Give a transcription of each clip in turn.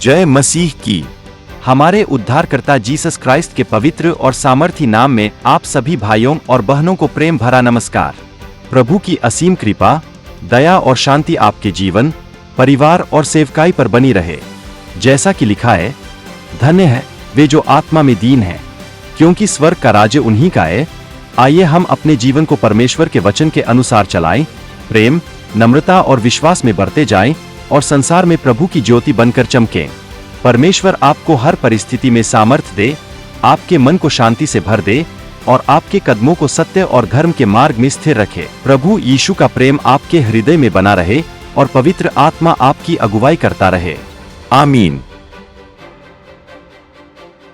जय मसीह की। हमारे उद्धारकर्ता जीसस क्राइस्ट के पवित्र और सामर्थी नाम में आप सभी भाइयों और बहनों को प्रेम भरा नमस्कार। प्रभु की असीम कृपा, दया और शांति आपके जीवन, परिवार और सेवकाई पर बनी रहे। जैसा कि लिखा है, धन्य है वे जो आत्मा में दीन हैं, क्योंकि स्वर्ग का राज्य उन्हीं का है। आइए हम अपने जीवन को परमेश्वर के वचन के अनुसार चलाएं, प्रेम, नम्रता और विश्वास में बढ़ते जाएं और संसार में प्रभु की ज्योति बनकर चमकें। परमेश्वर आपको हर परिस्थिति में सामर्थ्य दे, आपके मन को शांति से भर दे और आपके कदमों को सत्य और धर्म के मार्ग में स्थिर रखे। प्रभु यीशु का प्रेम आपके हृदय में बना रहे और पवित्र आत्मा आपकी अगुवाई करता रहे। आमीन।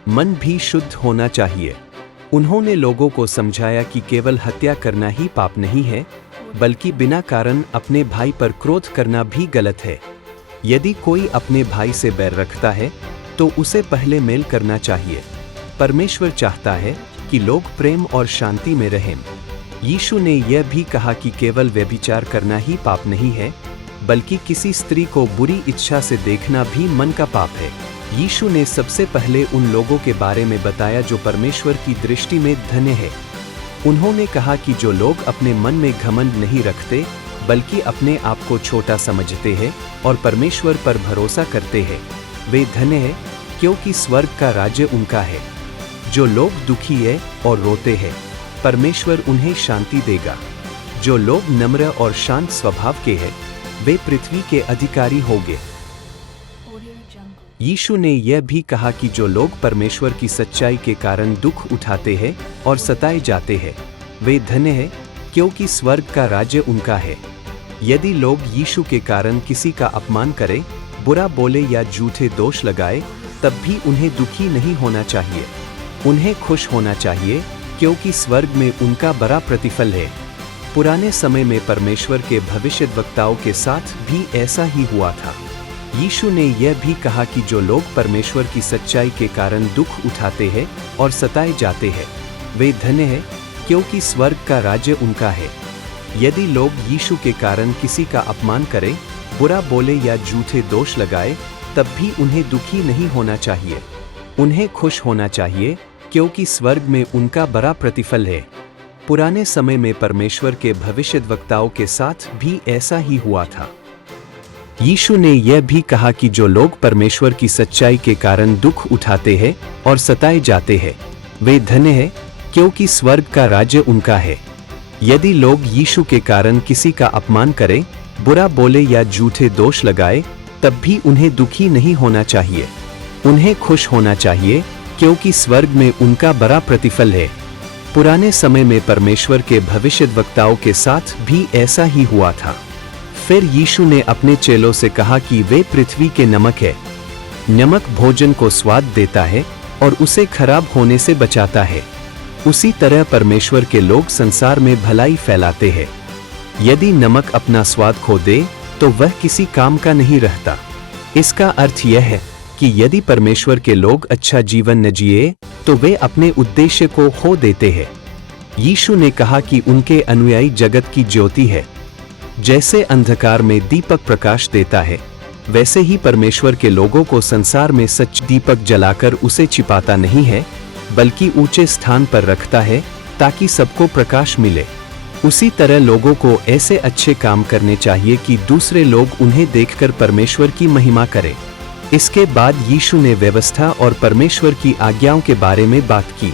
मन भी शुद्ध होना चाहिए। उन्होंने लोगों को समझाया कि केवल हत्या करना ही पाप नहीं है, बल्कि बिना कारण अपने भाई पर क्रोध करना भी गलत है। यदि कोई अपने भाई से बैर रखता है तो उसे पहले मेल करना चाहिए। परमेश्वर चाहता है कि लोग प्रेम और शांति में रहें। यीशु ने यह भी कहा कि केवल व्यभिचार करना ही पाप नहीं है, बल्कि किसी स्त्री को बुरी इच्छा से देखना भी मन का पाप है। यीशु ने सबसे पहले उन लोगों के बारे में बताया जो परमेश्वर की दृष्टि में धन्य है। उन्होंने कहा कि जो लोग अपने मन में घमंड नहीं रखते, बल्कि अपने आप को छोटा समझते हैं और परमेश्वर पर भरोसा करते हैं, वे धन्य हैं, क्योंकि स्वर्ग का राज्य उनका है। जो लोग दुखी है और रोते हैं, परमेश्वर उन्हें शांति देगा। जो लोग नम्र और शांत स्वभाव के हैं, वे पृथ्वी के अधिकारी होंगे। यीशु ने यह भी कहा कि जो लोग परमेश्वर की सच्चाई के कारण दुख उठाते हैं और सताए जाते हैं, वे धन्य हैं, क्योंकि स्वर्ग का राज्य उनका है। यदि लोग यीशु के कारण किसी का अपमान करें, बुरा बोले या झूठे दोष लगाए, तब भी उन्हें दुखी नहीं होना चाहिए। उन्हें खुश होना चाहिए, क्योंकि स्वर्ग में उनका बड़ा प्रतिफल है। पुराने समय में परमेश्वर के भविष्यद्वक्ताओं के साथ भी ऐसा ही हुआ था। यीशु ने यह भी कहा कि जो लोग परमेश्वर की सच्चाई के कारण दुख उठाते हैं और सताए जाते हैं, वे धन्य हैं, क्योंकि स्वर्ग का राज्य उनका है। यदि लोग यीशु के कारण किसी का अपमान करें, बुरा बोले या झूठे दोष लगाए, तब भी उन्हें दुखी नहीं होना चाहिए। उन्हें खुश होना चाहिए, क्योंकि स्वर्ग में उनका बड़ा प्रतिफल है। पुराने समय में परमेश्वर के भविष्यद्वक्ताओं के साथ भी ऐसा ही हुआ था। यीशु ने यह भी कहा कि जो लोग परमेश्वर की सच्चाई के कारण दुख उठाते हैं और सताए जाते हैं, वे धन्य हैं, क्योंकि स्वर्ग का राज्य उनका है। यदि लोग यीशु के कारण किसी का अपमान करें, बुरा बोले या झूठे दोष लगाए, तब भी उन्हें दुखी नहीं होना चाहिए। उन्हें खुश होना चाहिए, क्योंकि स्वर्ग में उनका बड़ा प्रतिफल है। पुराने समय में परमेश्वर के भविष्यद्वक्ताओं के साथ भी ऐसा ही हुआ था। फिर यीशु ने अपने चेलों से कहा कि वे पृथ्वी के नमक है। नमक भोजन को स्वाद देता है और उसे खराब होने से बचाता है। उसी तरह परमेश्वर के लोग संसार में भलाई फैलाते हैं। यदि नमक अपना स्वाद खो दे तो वह किसी काम का नहीं रहता। इसका अर्थ यह है कि यदि परमेश्वर के लोग अच्छा जीवन न जिए तो वे अपने उद्देश्य को खो देते हैं। यीशु ने कहा कि उनके अनुयायी जगत की ज्योति है। जैसे अंधकार में दीपक प्रकाश देता है, वैसे ही परमेश्वर के लोगों को संसार में सच दीपक जलाकर उसे छिपाता नहीं है, बल्कि ऊंचे स्थान पर रखता है, ताकि सबको प्रकाश मिले। उसी तरह लोगों को ऐसे अच्छे काम करने चाहिए कि दूसरे लोग उन्हें देखकर परमेश्वर की महिमा करें। इसके बाद यीशु ने व्यवस्था और परमेश्वर की आज्ञाओं के बारे में बात की।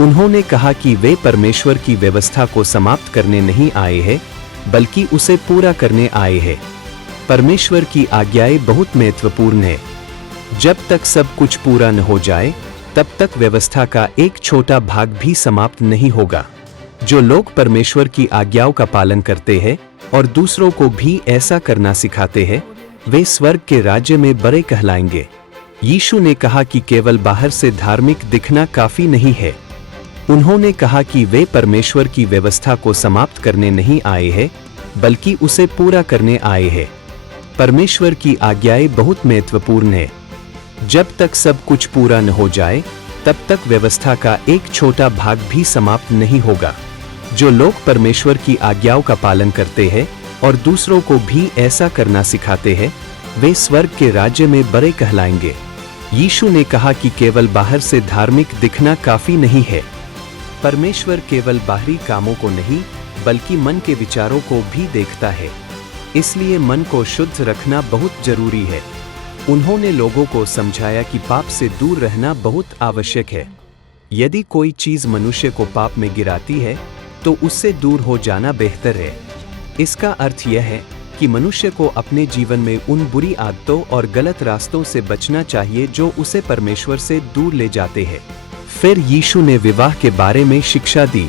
उन्होंने कहा कि वे परमेश्वर की व्यवस्था को समाप्त करने नहीं आए हैं, बल्कि उसे पूरा करने आए हैं। परमेश्वर की आज्ञाएं बहुत महत्वपूर्ण है। जब तक सब कुछ पूरा न हो जाए, तब तक व्यवस्था का एक छोटा भाग भी समाप्त नहीं होगा। जो लोग परमेश्वर की आज्ञाओं का पालन करते हैं और दूसरों को भी ऐसा करना सिखाते हैं, वे स्वर्ग के राज्य में बड़े कहलाएंगे। यीशु ने कहा कि केवल बाहर से धार्मिक दिखना काफी नहीं है। उन्होंने कहा कि वे परमेश्वर की व्यवस्था को समाप्त करने नहीं आए हैं, बल्कि उसे पूरा करने आए हैं। परमेश्वर की आज्ञाएं बहुत महत्वपूर्ण है। जब तक सब कुछ पूरा न हो जाए, तब तक व्यवस्था का एक छोटा भाग भी समाप्त नहीं होगा। जो लोग परमेश्वर की आज्ञाओं का पालन करते हैं और दूसरों को भी ऐसा करना सिखाते हैं, वे स्वर्ग के राज्य में बड़े कहलाएंगे। यीशु ने कहा कि केवल बाहर से धार्मिक दिखना काफी नहीं है। परमेश्वर केवल बाहरी कामों को नहीं बल्कि मन के विचारों को भी देखता है, इसलिए मन को शुद्ध रखना बहुत जरूरी है। उन्होंने लोगों को समझाया कि पाप से दूर रहना बहुत आवश्यक है। यदि कोई चीज मनुष्य को पाप में गिराती है तो उससे दूर हो जाना बेहतर है। इसका अर्थ यह है कि मनुष्य को अपने जीवन में उन बुरी आदतों और गलत रास्तों से बचना चाहिए जो उसे परमेश्वर से दूर ले जाते हैं। फिर यीशु ने विवाह के बारे में शिक्षा दी।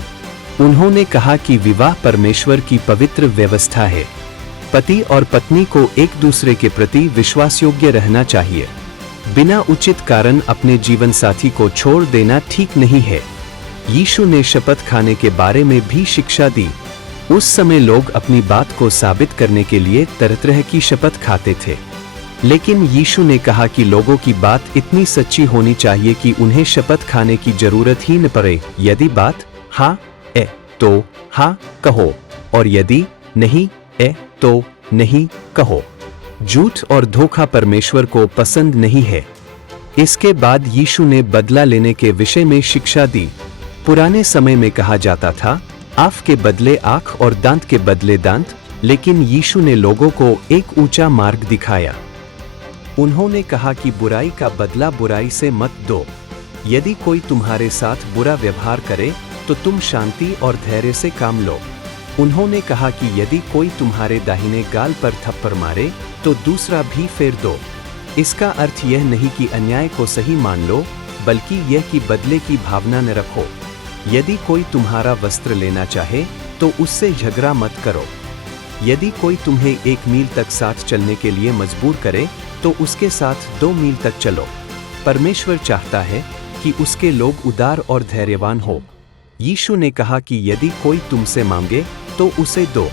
उन्होंने कहा कि विवाह परमेश्वर की पवित्र व्यवस्था है। पति और पत्नी को एक दूसरे के प्रति विश्वासयोग्य रहना चाहिए। बिना उचित कारण अपने जीवन साथी को छोड़ देना ठीक नहीं है। यीशु ने शपथ खाने के बारे में भी शिक्षा दी। उस समय लोग अपनी बात को साबित करने के लिए तरह तरह की शपथ खाते थे, लेकिन यीशु ने कहा कि लोगों की बात इतनी सच्ची होनी चाहिए कि उन्हें शपथ खाने की जरूरत ही न पड़े। यदि बात हाँ है तो हाँ कहो, और यदि नहीं है तो नहीं कहो। झूठ और धोखा परमेश्वर को पसंद नहीं है। इसके बाद यीशु ने बदला लेने के विषय में शिक्षा दी। पुराने समय में कहा जाता था, आँख के बदले आँख और दांत के बदले दांत, लेकिन यीशु ने लोगों को एक ऊंचा मार्ग दिखाया। उन्होंने कहा कि बुराई का बदला बुराई से मत दो। यदि कोई तुम्हारे साथ बुरा व्यवहार करे तो तुम शांति और धैर्य से काम लो। उन्होंने कहा कि यदि कोई तुम्हारे दाहिने गाल पर थप्पड़ मारे तो दूसरा भी फेर दो। इसका अर्थ यह नहीं कि अन्याय को सही मान लो, बल्कि यह कि बदले की भावना न रखो। यदि कोई तुम्हारा वस्त्र लेना चाहे तो उससे झगड़ा मत करो। यदि कोई तुम्हें 1 मील तक साथ चलने के लिए मजबूर करे तो उसके साथ 2 मील तक चलो। परमेश्वर चाहता है कि उसके लोग उदार और धैर्यवान हो। यीशु ने कहा कि यदि कोई तुमसे मांगे तो उसे दो।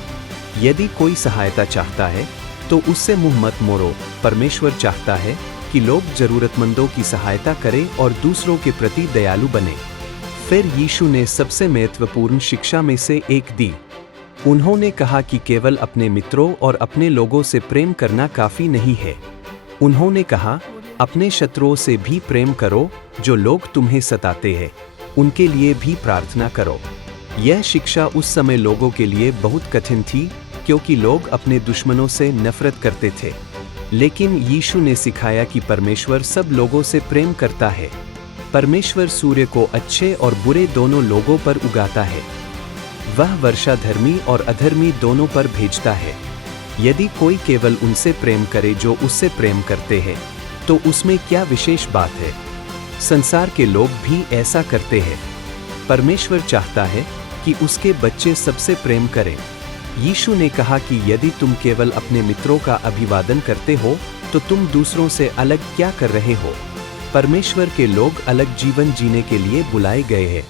यदि कोई सहायता चाहता है तो उससे मुंह मत मोड़ो। परमेश्वर चाहता है कि लोग जरूरतमंदों की सहायता करें और दूसरों के प्रति दयालु बने। फिर यीशु ने सबसे महत्वपूर्ण शिक्षा में से एक दी। उन्होंने कहा कि केवल अपने मित्रों और अपने लोगों से प्रेम करना काफी नहीं है। उन्होंने कहा, अपने शत्रुओं से भी प्रेम करो। जो लोग तुम्हें सताते हैं उनके लिए भी प्रार्थना करो। यह शिक्षा उस समय लोगों के लिए बहुत कठिन थी, क्योंकि लोग अपने दुश्मनों से नफरत करते थे। लेकिन यीशु ने सिखाया कि परमेश्वर सब लोगों से प्रेम करता है। परमेश्वर सूर्य को अच्छे और बुरे दोनों लोगों पर उगाता है। वह वर्षा धर्मी और अधर्मी दोनों पर भेजता है। यदि कोई केवल उनसे प्रेम करे जो उससे प्रेम करते हैं, तो उसमें क्या विशेष बात है? संसार के लोग भी ऐसा करते हैं। परमेश्वर चाहता है कि उसके बच्चे सबसे प्रेम करें। यीशु ने कहा कि यदि तुम केवल अपने मित्रों का अभिवादन करते हो तो तुम दूसरों से अलग क्या कर रहे हो? परमेश्वर के लोग अलग जीवन जीने के लिए बुलाए गए हैं।